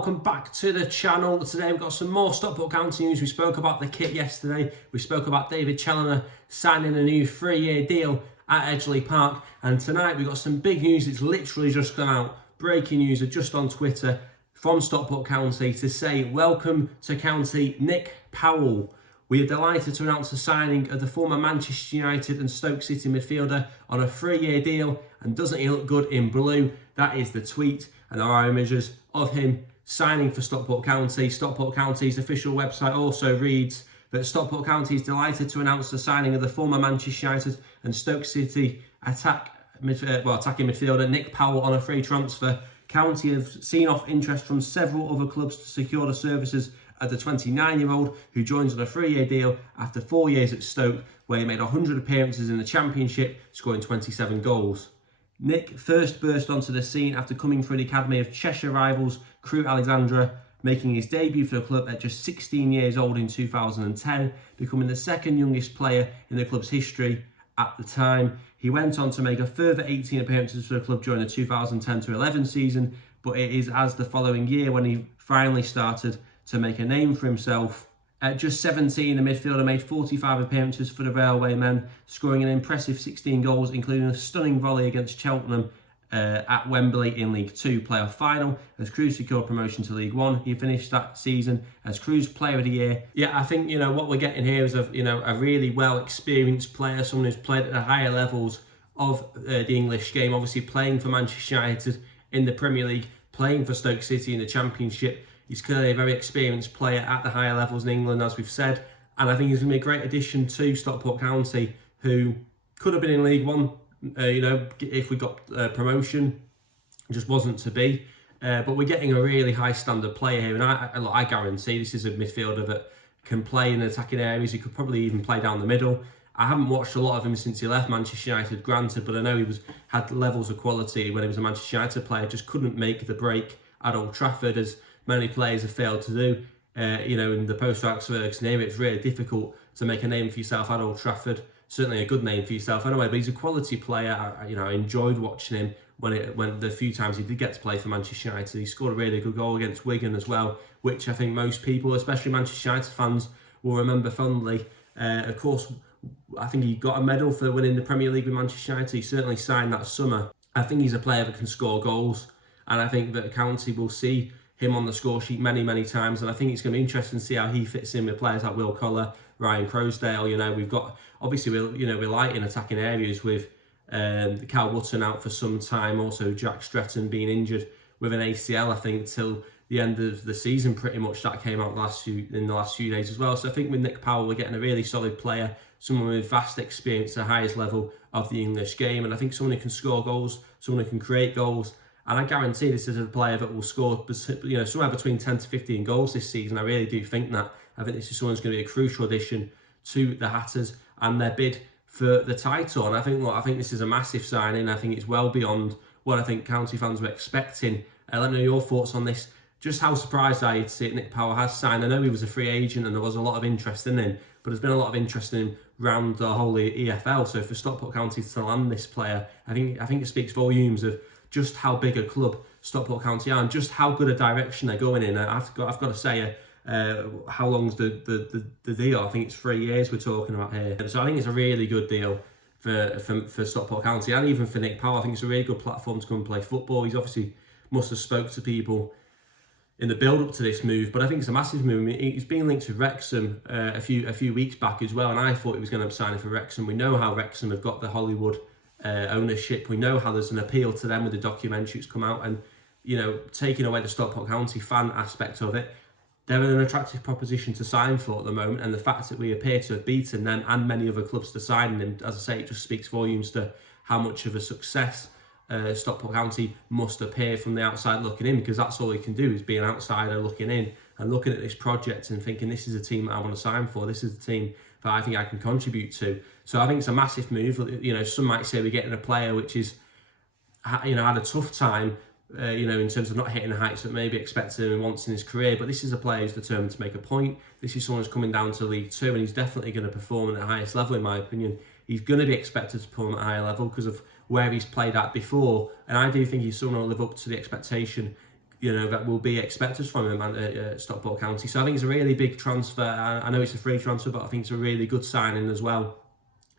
welcome back to the channel. Today we've got some more Stockport County news. We spoke about the kit yesterday. We spoke about David Challoner signing a new 3-year deal at Edgeley Park. And tonight we've got some big news. It's literally just come out. Breaking news just on Twitter from Stockport County to say, welcome to County, Nick Powell. We are delighted to announce the signing of the former Manchester United and Stoke City midfielder on a 3-year deal. And doesn't he look good in blue? That is the tweet. And there are images of him signing for Stockport County. Stockport County's official website also reads that Stockport County is delighted to announce the signing of the former Manchester United and Stoke City attacking midfielder Nick Powell on a free transfer. County have seen off interest from several other clubs to secure the services of the 29-year-old who joins on a 3-year deal after 4 years at Stoke, where he made 100 appearances in the Championship, scoring 27 goals. Nick first burst onto the scene after coming through the academy of Cheshire rivals Crewe Alexandra, making his debut for the club at just 16 years old in 2010, becoming the second youngest player in the club's history at the time. He went on to make a further 18 appearances for the club during the 2010-11 season, but it is as the following year when he finally started to make a name for himself. At just 17, the midfielder made 45 appearances for the Railway Men, scoring an impressive 16 goals, including a stunning volley against Cheltenham at Wembley in League 2 playoff final, as Crewe secured promotion to League 1. He finished that season as Crewe's Player of the Year. Yeah, I think, what we're getting here is a really well-experienced player, someone who's played at the higher levels of the English game, obviously playing for Manchester United in the Premier League, playing for Stoke City in the Championship. He's clearly a very experienced player at the higher levels in England, as we've said. And I think he's going to be a great addition to Stockport County, who could have been in League 1, if we got promotion. Just wasn't to be. But we're getting a really high standard player here. And I guarantee this is a midfielder that can play in attacking areas. He could probably even play down the middle. I haven't watched a lot of him since he left Manchester United, granted, but I know he had levels of quality when he was a Manchester United player. Just couldn't make the break at Old Trafford, as many players have failed to do. In the post-Alex Ferguson era, it's really difficult to make a name for yourself at Old Trafford. Certainly a good name for yourself anyway, but he's a quality player. I enjoyed watching him when the few times he did get to play for Manchester United. He scored a really good goal against Wigan as well, which I think most people, especially Manchester United fans, will remember fondly. Of course, I think he got a medal for winning the Premier League with Manchester United. He certainly signed that summer. I think he's a player that can score goals, and I think that County will see him on the score sheet many, many times, and I think it's going to be interesting to see how he fits in with players like Will Collar, Ryan Crosdale. We've got, obviously, we're light in attacking areas with Cal Wootton out for some time, also Jack Stretton being injured with an ACL, I think, till the end of the season, pretty much. That came out in the last few days as well. So I think with Nick Powell, we're getting a really solid player, someone with vast experience at the highest level of the English game, and I think someone who can score goals, someone who can create goals. And I guarantee this is a player that will score, somewhere between 10 to 15 goals this season. I really do think that. I think this is someone who's going to be a crucial addition to the Hatters and their bid for the title. And I think this is a massive signing. I think it's well beyond what I think County fans were expecting. Let me know your thoughts on this. Just how surprised are you to see it? Nick Powell has signed. I know he was a free agent and there was a lot of interest in him, but there's been a lot of interest in him around the whole EFL. So for Stockport County to land this player, I think it speaks volumes of just how big a club Stockport County are and just how good a direction they're going in. I've got to say, how long's the deal? I think it's 3 years we're talking about here. So I think it's a really good deal for Stockport County and even for Nick Powell. I think it's a really good platform to come and play football. He's obviously must have spoke to people in the build-up to this move, but I think it's a massive move. He's been linked to Wrexham a few weeks back as well, and I thought he was going to be signing for Wrexham. We know how Wrexham have got the Hollywood ownership. We know how there's an appeal to them with the documentaries come out, and taking away the Stockport County fan aspect of it, they're an attractive proposition to sign for at the moment. And the fact that we appear to have beaten them and many other clubs to sign them, as I say, it just speaks volumes to how much of a success Stockport County must appear from the outside looking in, because that's all you can do is be an outsider looking in and looking at this project and thinking, this is a team that I want to sign for, this is the team that I think I can contribute to. So I think it's a massive move. Some might say we're getting a player which is, had a tough time, in terms of not hitting the heights that maybe expected him once in his career, but this is a player who's determined to make a point. This is someone who's coming down to League 2 and he's definitely going to perform at the highest level, in my opinion. He's going to be expected to perform at a higher level because of where he's played at before, and I do think he's someone who will live up to the expectation that will be expected from him at Stockport County. So I think it's a really big transfer. I know it's a free transfer, but I think it's a really good signing as well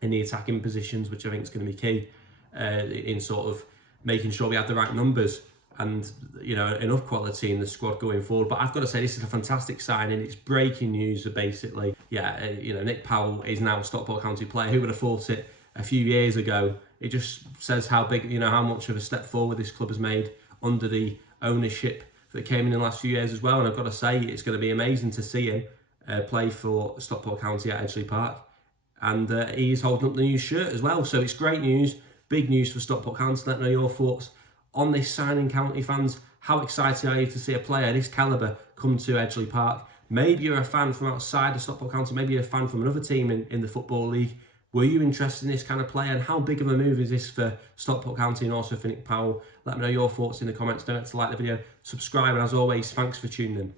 in the attacking positions, which I think is going to be key in sort of making sure we have the right numbers and enough quality in the squad going forward. But I've got to say, this is a fantastic signing. It's breaking news, basically. Nick Powell is now a Stockport County player. Who would have thought it a few years ago? It just says how big, how much of a step forward this club has made under the ownership that came in the last few years as well. And I've got to say, it's going to be amazing to see him play for Stockport County at Edgeley Park. And he's holding up the new shirt as well. So it's great news, big news for Stockport County. Let me know your thoughts on this signing, County fans. How excited are you to see a player of this calibre come to Edgeley Park? Maybe you're a fan from outside of Stockport County. Maybe you're a fan from another team in the Football League. Were you interested in this kind of player? And how big of a move is this for Stockport County and also for Nick Powell? Let me know your thoughts in the comments. Don't forget to like the video, subscribe, and as always, thanks for tuning in.